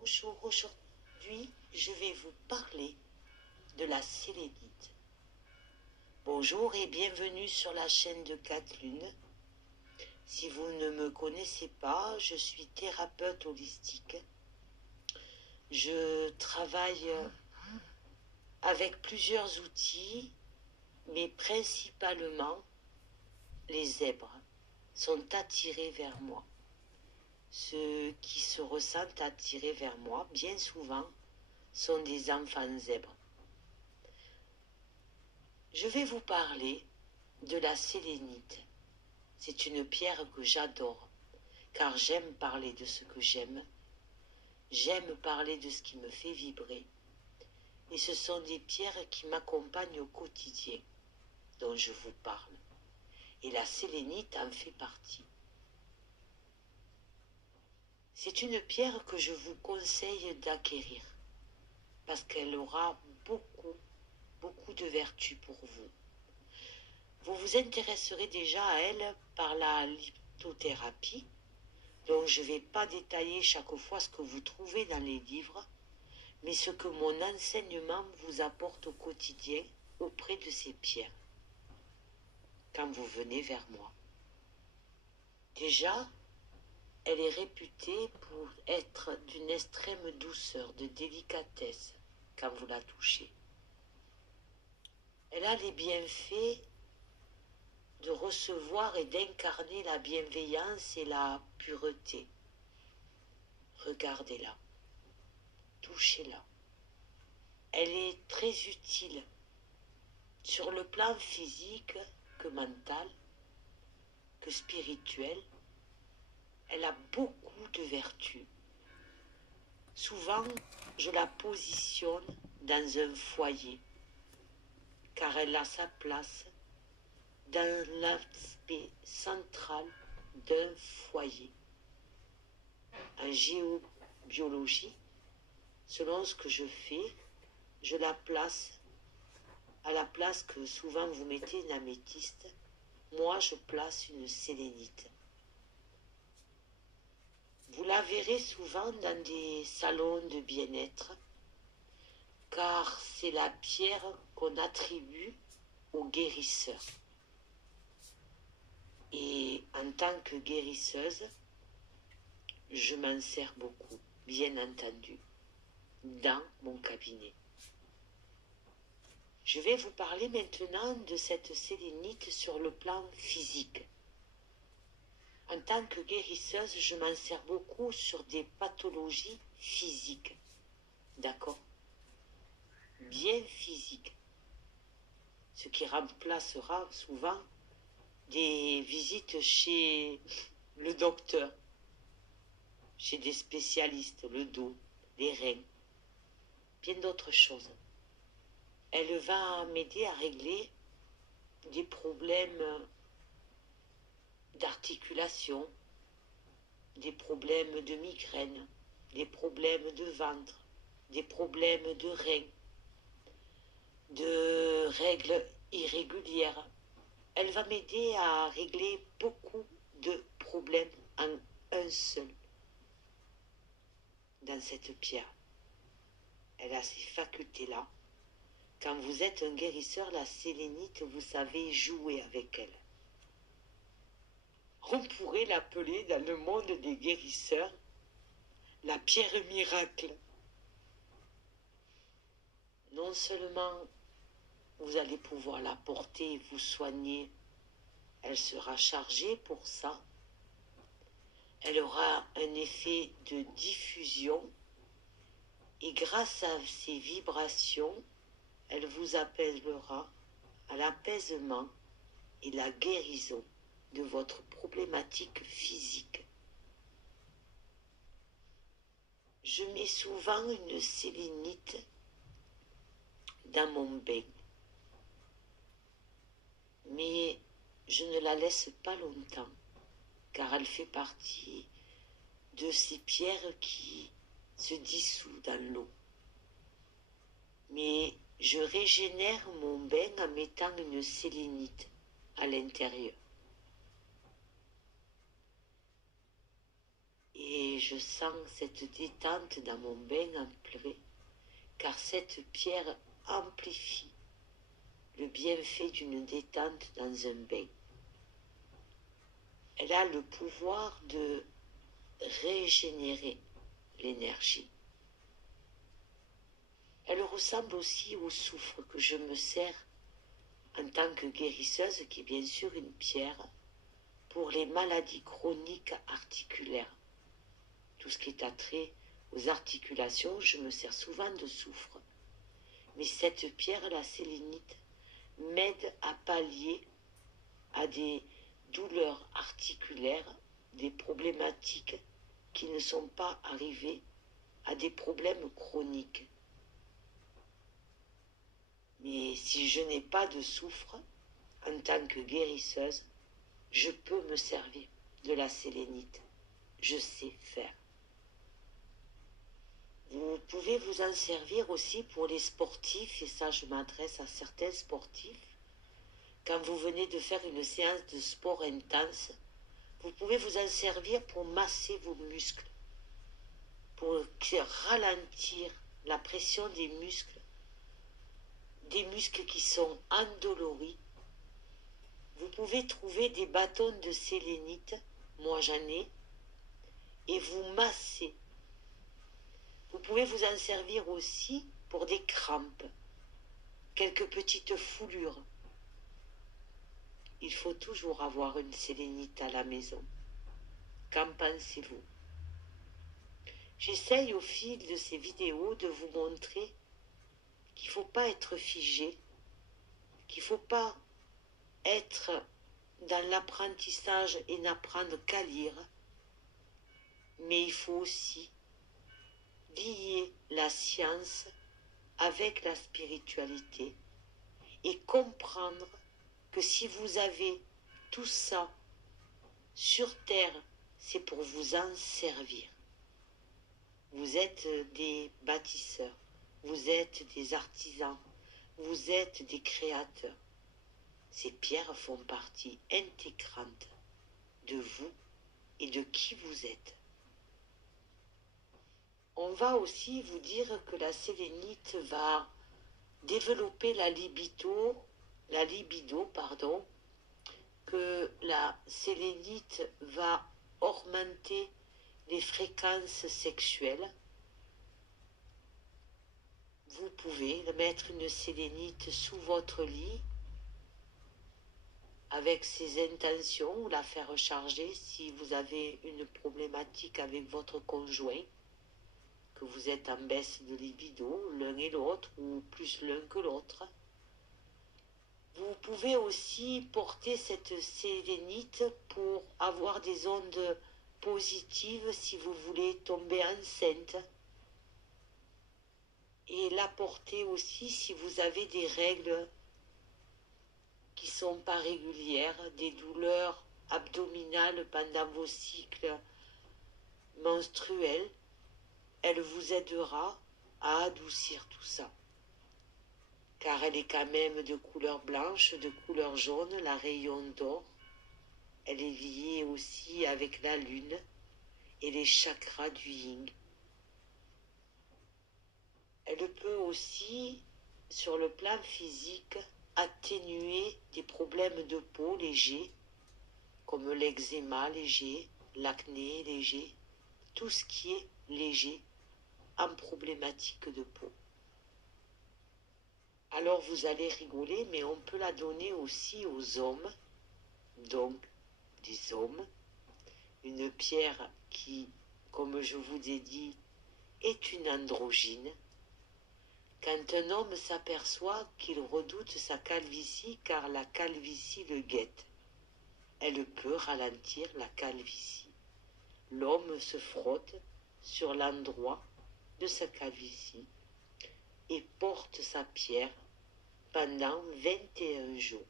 Bonjour, aujourd'hui je vais vous parler de la sélénite. Bonjour et bienvenue sur la chaîne de Kathleen. Si vous ne me connaissez pas, je suis thérapeute holistique. Je travaille avec plusieurs outils, mais principalement les zèbres sont attirés vers moi. Ceux qui se ressentent attirés vers moi, bien souvent, sont des enfants zèbres. Je vais vous parler de la sélénite. C'est une pierre que j'adore, car j'aime parler de ce que j'aime. J'aime parler de ce qui me fait vibrer. Et ce sont des pierres qui m'accompagnent au quotidien, dont je vous parle. Et la sélénite en fait partie. C'est une pierre que je vous conseille d'acquérir, parce qu'elle aura beaucoup de vertus pour vous. Vous vous intéresserez déjà à elle par la lithothérapie, donc je ne vais pas détailler chaque fois ce que vous trouvez dans les livres, mais ce que mon enseignement vous apporte au quotidien auprès de ces pierres, quand vous venez vers moi. Déjà, elle est réputée pour être d'une extrême douceur, de délicatesse, quand vous la touchez. Elle a les bienfaits de recevoir et d'incarner la bienveillance et la pureté. Regardez-la, touchez-la. Elle est très utile sur le plan physique que mental, que spirituel. Elle a beaucoup de vertus. Souvent, je la positionne dans un foyer, car elle a sa place dans l'aspect central d'un foyer. En géobiologie, selon ce que je fais, je la place à la place que souvent vous mettez une améthyste. Moi, je place une sélénite. Vous la verrez souvent dans des salons de bien-être, car c'est la pierre qu'on attribue aux guérisseurs. Et en tant que guérisseuse, je m'en sers beaucoup, bien entendu, dans mon cabinet. Je vais vous parler maintenant de cette sélénite sur le plan physique. En tant que guérisseuse, je m'en sers beaucoup sur des pathologies physiques. D'accord? Bien physiques. Ce qui remplacera souvent des visites chez le docteur, chez des spécialistes, le dos, les reins, bien d'autres choses. Elle va m'aider à régler des problèmes d'articulation, des problèmes de migraine, des problèmes de ventre, des problèmes de reins, de règles irrégulières. Elle va m'aider à régler beaucoup de problèmes en un seul dans cette pierre. Elle a ces facultés-là. Quand vous êtes un guérisseur, la sélénite, vous savez jouer avec elle. On pourrait l'appeler dans le monde des guérisseurs la pierre miracle. Non seulement vous allez pouvoir la porter et vous soigner, elle sera chargée pour ça. Elle aura un effet de diffusion et grâce à ces vibrations, elle vous appellera à l'apaisement et la guérison de votre problématique physique. Je mets souvent une sélénite dans mon bain, mais je ne la laisse pas longtemps, car elle fait partie de ces pierres qui se dissouent dans l'eau. Mais je régénère mon bain en mettant une sélénite à l'intérieur. Et je sens cette détente dans mon bain en pleuré, car cette pierre amplifie le bienfait d'une détente dans un bain. Elle a le pouvoir de régénérer l'énergie. Elle ressemble aussi au soufre que je me sers en tant que guérisseuse, qui est bien sûr une pierre, pour les maladies chroniques articulaires. Tout ce qui est attrait aux articulations, je me sers souvent de soufre. Mais cette pierre, la sélénite, m'aide à pallier à des douleurs articulaires, des problématiques qui ne sont pas arrivées à des problèmes chroniques. Mais si je n'ai pas de soufre, en tant que guérisseuse, je peux me servir de la sélénite. Je sais faire. Vous pouvez vous en servir aussi pour les sportifs, et ça je m'adresse à certains sportifs. Quand vous venez de faire une séance de sport intense, vous pouvez vous en servir pour masser vos muscles, pour ralentir la pression des muscles qui sont endoloris. Vous pouvez trouver des bâtons de sélénite, moi j'en ai, et vous massez. Vous pouvez vous en servir aussi pour des crampes, quelques petites foulures. Il faut toujours avoir une sélénite à la maison. Qu'en pensez-vous? J'essaye au fil de ces vidéos de vous montrer qu'il ne faut pas être figé, qu'il ne faut pas être dans l'apprentissage et n'apprendre qu'à lire, mais il faut aussi lier la science avec la spiritualité et comprendre que si vous avez tout ça sur terre, c'est pour vous en servir. Vous êtes des bâtisseurs, vous êtes des artisans, vous êtes des créateurs. Ces pierres font partie intégrante de vous et de qui vous êtes. On va aussi vous dire que la sélénite va développer la libido, que la sélénite va augmenter les fréquences sexuelles. Vous pouvez mettre une sélénite sous votre lit avec ses intentions ou la faire recharger si vous avez une problématique avec votre conjoint, que vous êtes en baisse de libido, l'un et l'autre, ou plus l'un que l'autre. Vous pouvez aussi porter cette sélénite pour avoir des ondes positives si vous voulez tomber enceinte. Et la porter aussi si vous avez des règles qui ne sont pas régulières, des douleurs abdominales pendant vos cycles menstruels. Elle vous aidera à adoucir tout ça. Car elle est quand même de couleur blanche, de couleur jaune, la rayon d'or. Elle est liée aussi avec la lune et les chakras du yin. Elle peut aussi, sur le plan physique, atténuer des problèmes de peau légers, comme l'eczéma léger, l'acné léger, tout ce qui est léger en problématique de peau. Alors vous allez rigoler, mais on peut la donner aussi aux hommes, donc des hommes, une pierre qui, comme je vous ai dit, est une androgyne. Quand un homme s'aperçoit qu'il redoute sa calvitie car la calvitie le guette, elle peut ralentir la calvitie. L'homme se frotte sur l'endroit de sa calvitie et porte sa pierre pendant 21 jours.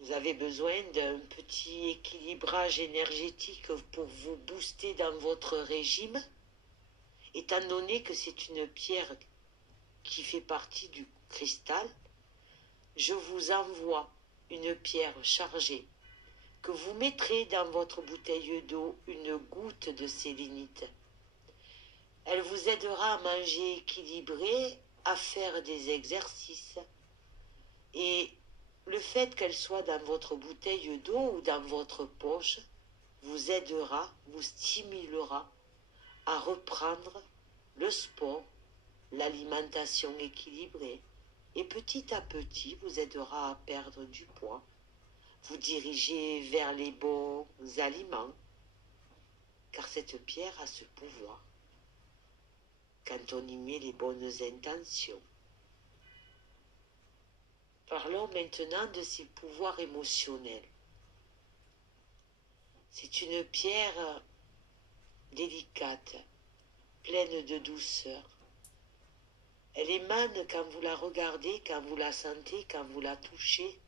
Vous avez besoin d'un petit équilibrage énergétique pour vous booster dans votre régime, étant donné que c'est une pierre qui fait partie du cristal. Je vous envoie une pierre chargée que vous mettrez dans votre bouteille d'eau une goutte de sélénite. Elle vous aidera à manger équilibré, à faire des exercices. Et le fait qu'elle soit dans votre bouteille d'eau ou dans votre poche vous aidera, vous stimulera à reprendre le sport, l'alimentation équilibrée. Et petit à petit, vous aidera à perdre du poids, vous diriger vers les bons aliments, car cette pierre a ce pouvoir quand on y met les bonnes intentions. Parlons maintenant de ses pouvoirs émotionnels. C'est une pierre délicate, pleine de douceur. Elle émane quand vous la regardez, quand vous la sentez, quand vous la touchez,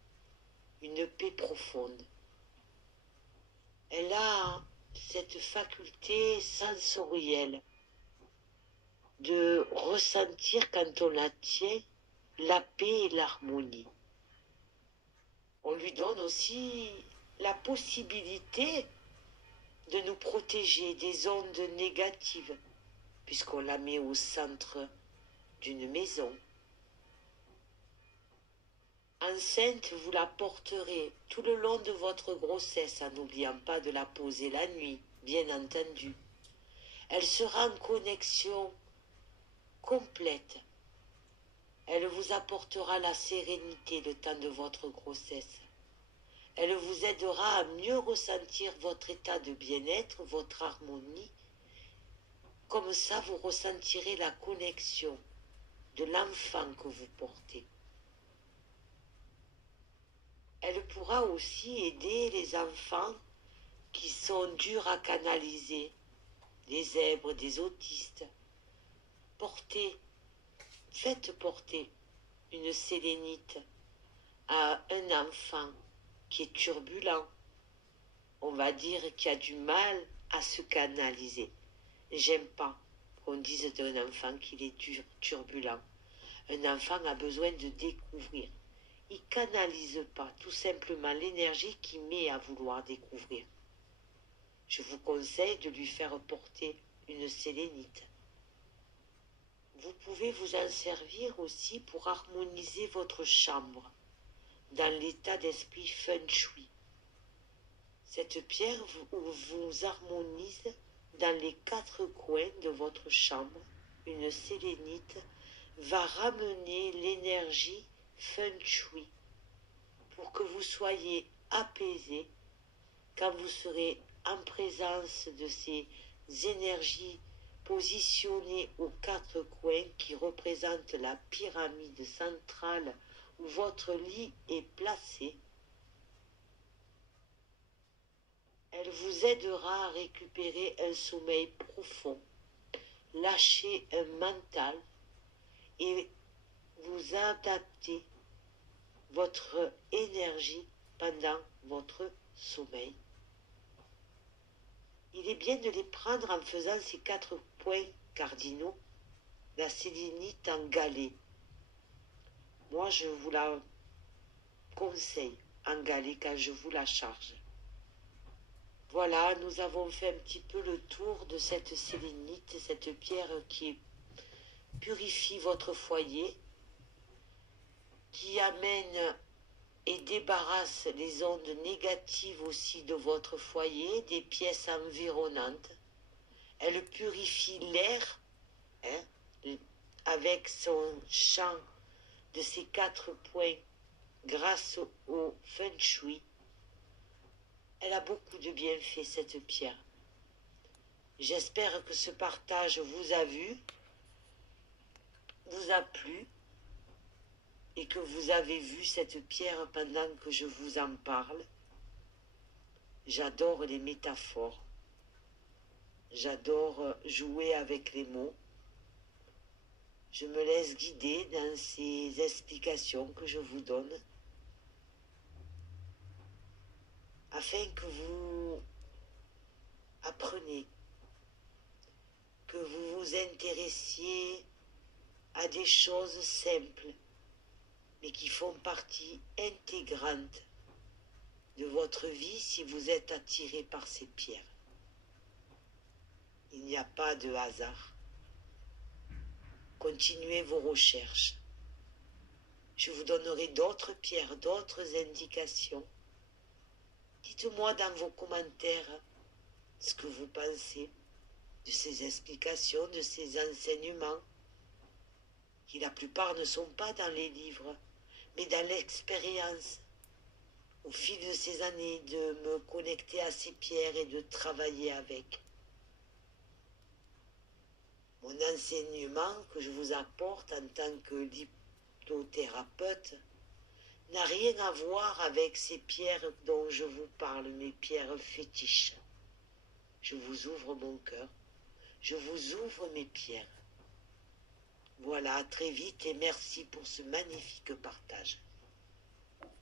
une paix profonde. Elle a cette faculté sensorielle de ressentir quand on la tient la paix et l'harmonie. On lui donne aussi la possibilité de nous protéger des ondes négatives, puisqu'on la met au centre d'une maison. Enceinte, vous la porterez tout le long de votre grossesse, en n'oubliant pas de la poser la nuit, bien entendu. Elle sera en connexion complète. Elle vous apportera la sérénité le temps de votre grossesse. Elle vous aidera à mieux ressentir votre état de bien-être, votre harmonie. Comme ça, vous ressentirez la connexion de l'enfant que vous portez. Elle pourra aussi aider les enfants qui sont durs à canaliser, des zèbres, des autistes. Faites porter une sélénite à un enfant qui est turbulent, on va dire qui a du mal à se canaliser. J'aime pas qu'on dise d'un enfant qu'il est turbulent. Un enfant a besoin de découvrir. Il ne canalise pas tout simplement l'énergie qu'il met à vouloir découvrir. Je vous conseille de lui faire porter une sélénite. Vous pouvez vous en servir aussi pour harmoniser votre chambre dans l'état d'esprit feng shui. Cette pierre vous harmonise dans les 4 coins de votre chambre. Une sélénite va ramener l'énergie feng shui pour que vous soyez apaisé quand vous serez en présence de ces énergies positionnées aux 4 coins qui représentent la pyramide centrale où votre lit est placé. Elle vous aidera à récupérer un sommeil profond, lâcher un mental et vous adapter votre énergie pendant votre sommeil. Il est bien de les prendre en faisant ces 4 points cardinaux, la sélénite en galet. Moi, je vous la conseille en galet quand je vous la charge. Voilà, nous avons fait un petit peu le tour de cette sélénite, cette pierre qui purifie votre foyer, qui amène et débarrasse les ondes négatives aussi de votre foyer, des pièces environnantes. Elle purifie l'air, avec son champ de ces 4 points grâce au feng shui. Elle a beaucoup de bienfaits, cette pierre. J'espère que ce partage vous a plu, et que vous avez vu cette pierre pendant que je vous en parle. J'adore les métaphores. J'adore jouer avec les mots. Je me laisse guider dans ces explications que je vous donne, afin que vous appreniez, que vous vous intéressiez à des choses simples, mais qui font partie intégrante de votre vie si vous êtes attiré par ces pierres. Il n'y a pas de hasard. Continuez vos recherches. Je vous donnerai d'autres pierres, d'autres indications. Dites-moi dans vos commentaires ce que vous pensez de ces explications, de ces enseignements, qui la plupart ne sont pas dans les livres, mais dans l'expérience. Au fil de ces années, de me connecter à ces pierres et de travailler avec. Mon enseignement que je vous apporte en tant que l'hypnothérapeute n'a rien à voir avec ces pierres dont je vous parle, mes pierres fétiches. Je vous ouvre mon cœur, je vous ouvre mes pierres. Voilà, à très vite et merci pour ce magnifique partage.